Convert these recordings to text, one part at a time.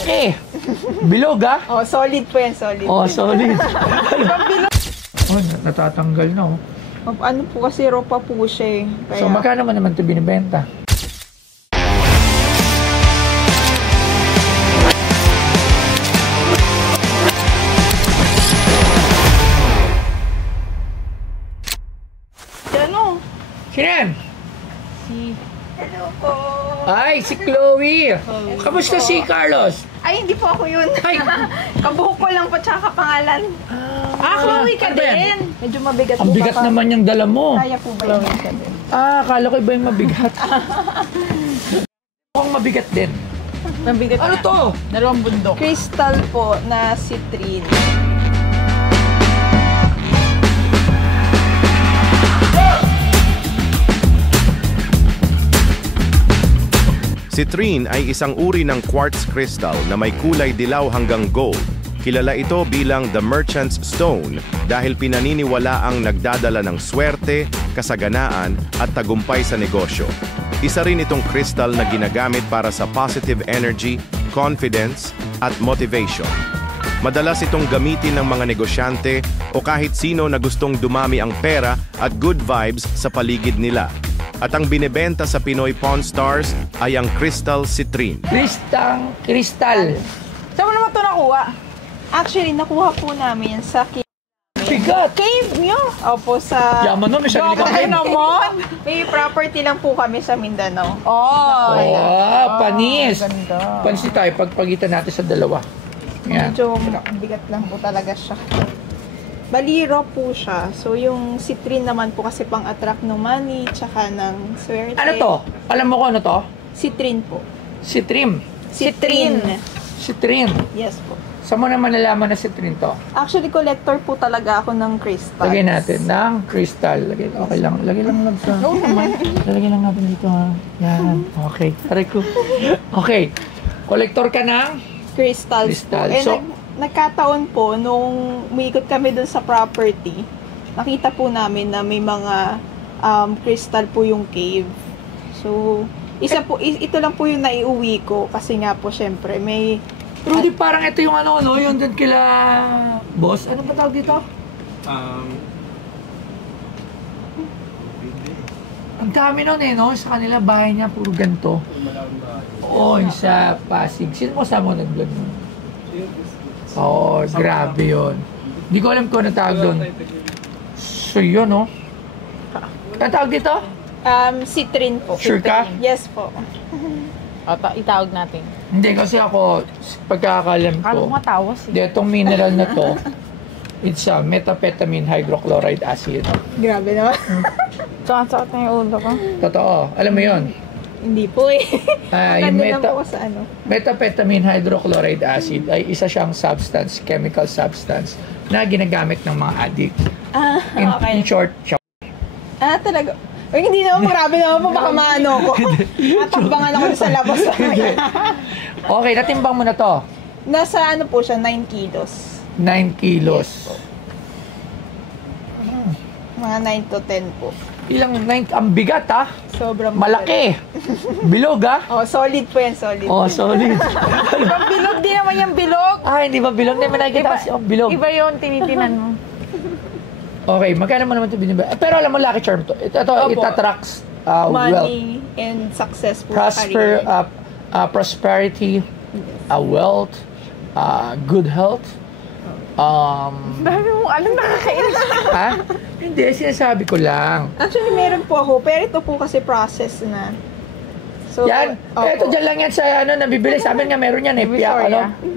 Malaki. Bilog, ha? Oh, solid po yan, solid. Oh, solid. Oh, natatanggal na, oh. Ano po kasi raw pa po siya eh. Kaya... So, magkano naman ito binibenta? Ano? Sino yan? Hello po. Ay, si Chloe. Kamusta si Carlos? Ay, hindi po ako yun. Ay. Kabuhok ko lang po, tsaka pangalan. Chloe ka ano din. Medyo mabigat po. Ang bigat naman yung dala mo. Kaya po ba yun? Ka din. Akala ko iba yung mabigat. Mukhang mabigat din. Mabigat Ano na. to? Dalawang bundok. Crystal po na citrine. Citrine ay isang uri ng quartz crystal na may kulay dilaw hanggang gold. Kilala ito bilang the Merchant's Stone dahil pinaniniwala ang nagdadala ng swerte, kasaganaan at tagumpay sa negosyo. Isa rin itong crystal na ginagamit para sa positive energy, confidence at motivation. Madalas itong gamitin ng mga negosyante o kahit sino na gustong dumami ang pera at good vibes sa paligid nila. At ang binebenta sa Pinoy Pawn Stars ay ang Crystal Citrine. Crystal. Saan mo naman ito nakuha? Actually, nakuha po namin sa Bigat. cave nyo. Opo, sa... Yaman nun, may sarili kang cave. May property lang po kami sa Mindanao. Oh, panis. Ganda. Panis tayo, pagpagitan natin sa dalawa. Yan. Medyo bigat lang po talaga siya. Baliro po siya. So, yung citrine naman po kasi pang-attract ng money, tsaka ng swerte. Ano to? Alam mo ko ano to? Citrine po. Citrine. Citrine. Citrine. Yes po. Saan mo naman nalaman na citrine to? Actually, collector po talaga ako ng crystals. Lagay natin ng crystal. Okay lang. Lagay lang sa... Oo naman. Lagay lang natin dito, ha? Yan. Okay. Aray ko. Okay. Collector ka ng? Crystals Crystal. po. So, nagkataon po, nung umiikot kami dun sa property, nakita po namin na may mga crystal po yung cave. So, ito lang po yung naiuwi ko kasi nga po syempre may... Rudy, parang ito yung ano, no? Yung dun kila... Boss? Ano ba tawag dito? Ang dami nun eh, no? Sa kanila, bahay niya, puro ganito. Oo, sa Pasig. Sino mo kasama mo nag-vlog mo? Oo, grabe yun. Hindi ko alam kung ano tawag doon. So yun, no? Ano tawag dito? Citrine po. Sure ka? Yes po. Itawag natin. Hindi, kasi ako, pagkakalam ko, Kala mo matawas eh. itong mineral na to, it's a methamphetamine hydrochloride acid. Grabe naman. Sakit na yung ulo ko. Totoo. Alam mo yun? Hindi po eh. Yung Maganda lang po sa ano. methamphetamine hydrochloride acid ay isa siyang substance, chemical substance, na ginagamit ng mga addict. Okay. In short, Talaga. Ay, hindi naman, grabe naman po, baka maano ko. Matakbangan ako sa labas. Okay, natimbang mo na to. Nasa ano po siya, 9 kilos. 9 kilos. Yes po. Mga 9 to 10 po. Ilang 9, ang bigat ha? Sobrang Malaki. Bilog ha? Oh, solid po yan, solid. Oh, solid. Bilog din naman yung bilog. Hindi ba bilog? Hindi mo nakikita kasi bilog. Iba yung tinitinan mo. Okay, magkano mo naman ito binibenta? Pero alam mo, lucky charm to. Ito it attracts wealth. Money and success po sa career. Prosperity, wealth, good health. Dami mo, alam nakakainis. Ha? Hindi, sinasabi ko lang. Actually, meron po ako, pero ito po kasi process na. So, Yan, ito dyan lang yan sa nabibili. Sabi nga meron yan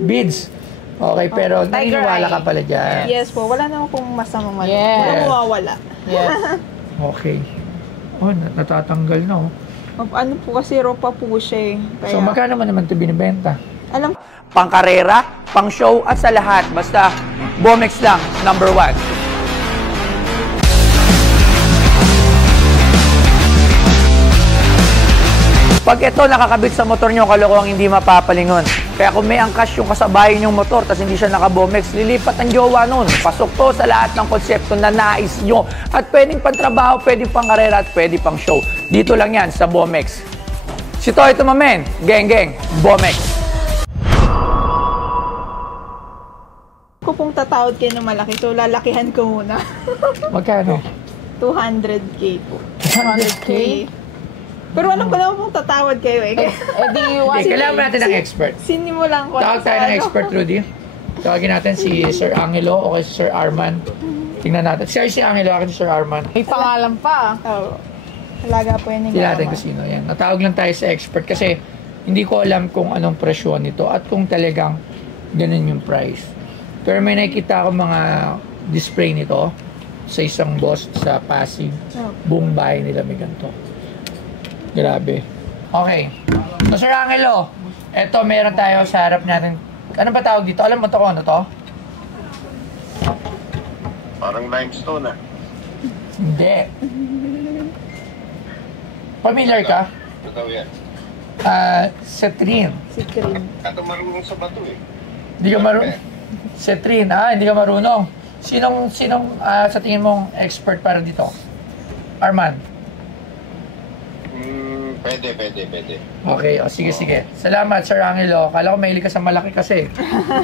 beads. Okay, pero naniniwala ka pala dyan. Yes po, wala naman pong masamang mali. Yes. Walang mawawala. Yes. Okay. Natatanggal na oh. Ano po kasi raw pa po siya eh. Kaya, So magkano naman ito binibenta? alam Pang-karera, pang-show at sa lahat. Basta, Bomex lang, number 1. Pag ito nakakabit sa motor nyo, kalokohang hindi mapapalingon. Kaya kung may angkas yung kasabayan yung motor tapos hindi siya naka-Bomex, lilipat ang jowa nun. Pasok to sa lahat ng konsepto na nais nyo. At pwedeng pang-trabaho, pwedeng pang-karera at pwedeng pang-show. Dito lang yan sa Bomex. Si Toy Tumamen, geng, Bomex. kung tatawad kayo ng malaki, so lalakihan ko muna. Magkano? 200k po. 200K? Pero alam ko naman kung tatawad kayo eh. Eh di, Hindi, kailangan natin ng expert. Sinimulan ko. Tawag tayo ng expert, Rudy. Tawagin natin si Sir Angelo o si Sir Arman. Tingnan natin. Si Angelo, akin si Sir Arman. may pangalan pa. Oo. Halaga po yan ni Hindi natin Mama. kung sino yan. Natawag lang tayo sa expert kasi hindi ko alam kung anong presyo nito at kung talagang ganun yung price. Pero may nakikita ako mga display nito sa isang boss sa Pasig. Buong bahay nila may ganito. Grabe. Okay. So, Sir Angelo, eto meron tayo sa harap natin. Ano ba tawag dito? Alam mo to kung ano to? Parang limestone ah. Hindi. Familiar ka? Ito daw yan. Cetrin. Si Cream. Ito marunong sa bato eh. Hindi ka marunong. Cetrin, hindi ka marunong. Sinong sa tingin mong expert para dito? Arman. Pwede. Okay, sige. Salamat, Sir Angelo. Kala ko mahilig ka sa malaki kasi.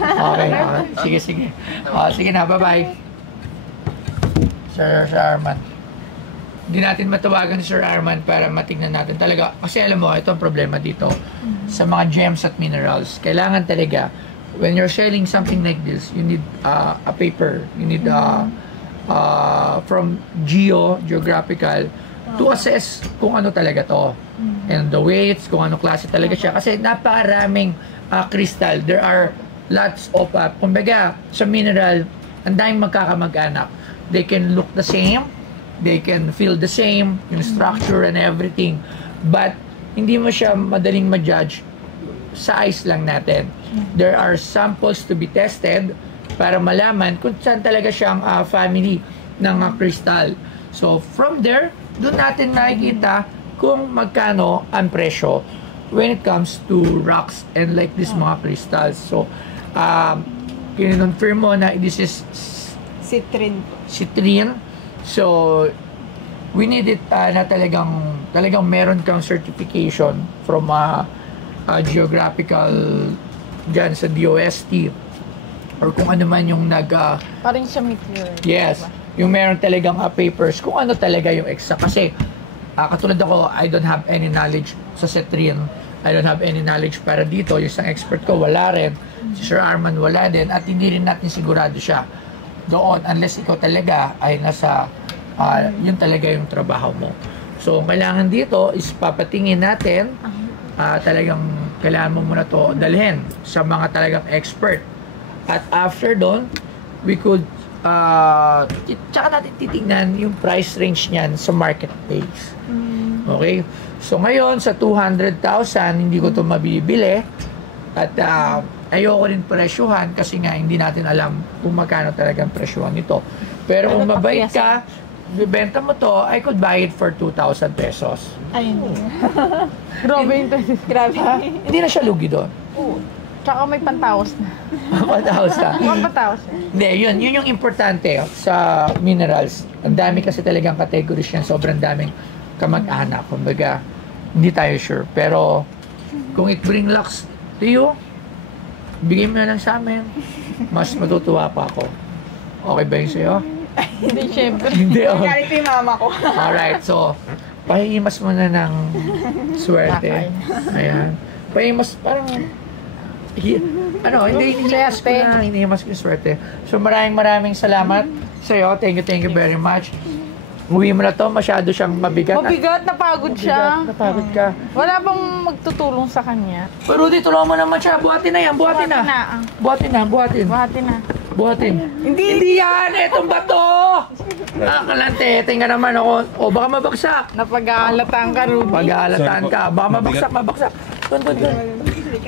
Okay. Sige. Sige na, bye-bye. Sir Arman. Hindi natin matawagan si Sir Arman para matignan natin talaga. Kasi alam mo, ito ang problema dito sa mga gems at minerals. Kailangan talaga, when you're selling something like this, you need a paper. You need from geographical to assess kung ano talaga to. And the weights, kung ano klase talaga siya. Kasi napakaraming crystal. There are lots of, kumbaga, sa mineral, ang daming magkakamag-anak. They can look the same, they can feel the same, yung structure and everything. But, hindi mo siya madaling ma-judge sa eyes lang natin. There are samples to be tested para malaman kung saan talaga siyang family ng crystal. So, from there, doon natin nakikita kung magkano ang presyo when it comes to rocks and like this mga crystals. So, kinonfirm mo na this is Citrin. So, we need it na talagang meron kang certification from geographical dyan sa DOST or kung ano man yung Parang siya meteor. yes, yung meron talagang papers kung ano talaga yung exact. Kasi, katulad ako, I don't have any knowledge sa Citrin. I don't have any knowledge para dito. Yung isang expert ko, wala rin. Si Sir Arman, wala din. At hindi rin natin sigurado siya doon unless ikaw talaga ay nasa yun talaga yung trabaho mo. So, kailangan dito is papatingin natin talagang kailangan mo muna to dalhin sa mga talagang expert. At after doon, we could tsaka natin titignan yung price range niyan sa marketplace. Okay? So, ngayon, sa 200,000, hindi ko to mabibili. At ayoko rin presyuhan kasi nga hindi natin alam kung magkano talagang presyuhan nito. Pero kung mabait ka, bibenta mo to, I could buy it for 2,000 pesos. Ayun. Grabe yung Grabe. Hindi na siya lugi doon. Tsaka may pantawas na. Pantawas ka. May pantawas na. Hindi, yun yung importante sa minerals. Ang dami kasi talagang categories yan. Sobrang daming kamag-anak. Kumbaga, hindi tayo sure. Pero, kung it bring lucks to you, bigay mo na lang sa amin. Mas matutuwa pa ako. Okay ba yun sa'yo? Hindi, syempre. Hindi. Galit ko yung mama ko. Alright, so, pahihimas mo na ng swerte. Ayan. Pahihimas, parang, hinihimas ko na, hinihimas ko yung swerte. So, maraming salamat sa'yo. Thank you very much. Uwi mo na to, masyado siyang mabigat. Mabigat, napagod siya. Napagod ka. Wala bang magtutulong sa kanya? Pero Rudy, tulungan mo naman siya. Buhatin na yan, buhatin na. Buhatin. Buhati na. Buhatin. Hindi yan! Etong bato! Kalante, tingnan naman ako. O, baka mabagsak. Napag-aalataan ka, Ruby. Pag-aalataan ka. Baka mabagsak. Dun.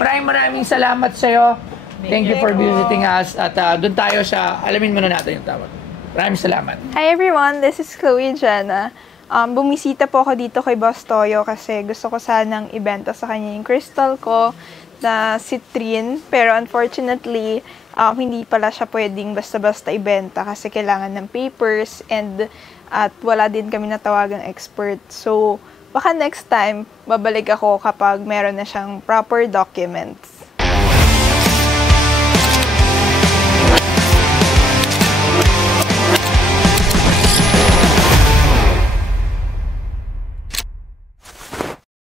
Maraming salamat sa'yo. Thank you for visiting us. At dun tayo sa, alamin muna natin yung tawag. Maraming salamat. Hi everyone, this is Chloe Jenna. Bumisita po ako dito kay Boss Toyo kasi gusto ko sanang ibenta sa kanya yung crystal ko na Citrin. Pero unfortunately, hindi pala siya pwedeng basta-basta ibenta kasi kailangan ng papers at wala din kami natawagang expert. So, baka next time, babalik ako kapag meron na siyang proper documents.